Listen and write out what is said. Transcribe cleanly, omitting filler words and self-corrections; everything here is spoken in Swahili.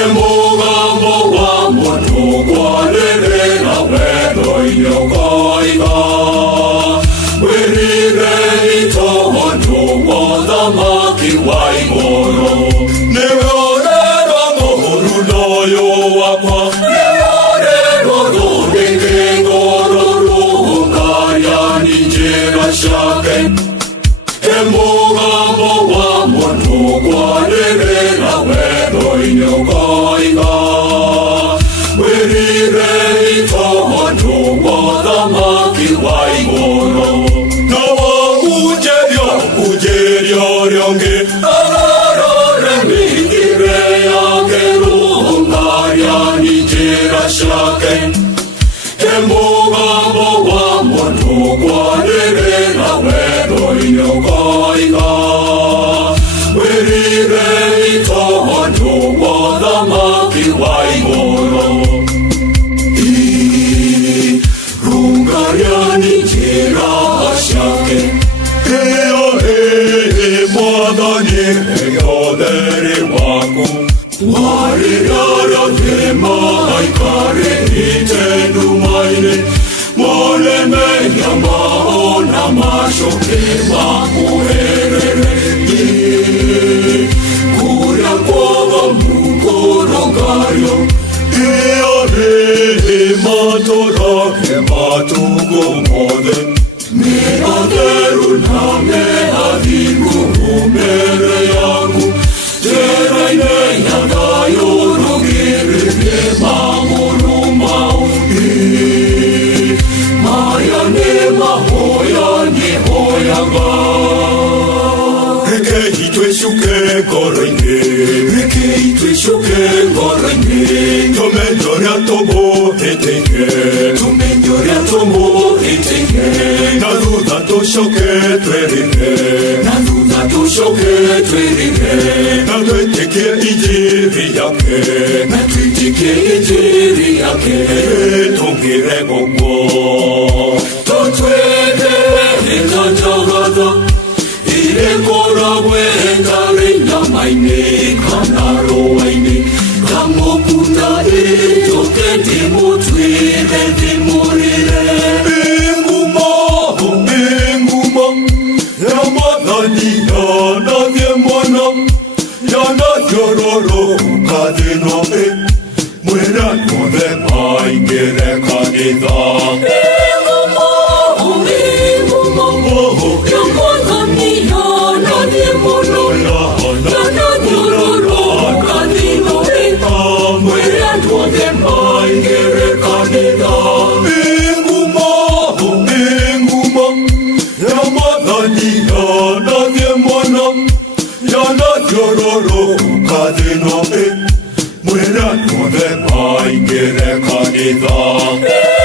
Emugambo wa muntu kwarerera wendo inyokoiga Wirire itohontu wothamaki wa iguru Niorerwa muhuru noyo wakwa Niorerwa rurenge ngoro ruhungaria ni njĩra ciake Emugambo wa muntu kwarerera wendo inyokoiga Wirire itohontu wothamaki wa iguru Nawa ujerio rionge Ararore mithire yake ruhungaria ni njĩra ciake Emugambo wa muntu kwarerera wendo inyokoiga Wirire itohontu wothamaki wa iguru Rungaria ni njĩra ciake Mwathani yothere waku Warĩra thema aikare itendumaine Molemenya maona macoke makuherere Kuria kwaga mukorongario Matorake matugo mothe Meatheru na meathigu mbere yaku Njĩra-inĩ ya thayũ rũgĩrĩrie magũrũ mau Maya nĩ mahoya ngĩhoyaga Rekei twĩcuke ngoro-inĩ Rekei twĩcuke ngoro-inĩ Tũmenye ũrĩa tũmũhĩtĩire Tũmenye ũrĩa tũmũhĩtĩire Na thutha tũcoke twĩrĩre Na thutha tũcoke twĩrĩre Na twĩtĩkie injiri yake Na twĩtĩkie injiri yake Tũngĩre gũkũ Tũtuĩke hĩndĩ njogotho Irekoragwo ĩtarĩ nyama-inĩ kana rũa-inĩ Kamũkunda ĩnjũke ndĩmũtuĩre ndĩmũrĩre Ngumo ya Mwathani yanathiĩ mũno Yanathiũrũrũka thĩ ĩno Mwĩre othe maingĩre kanitha Yeah.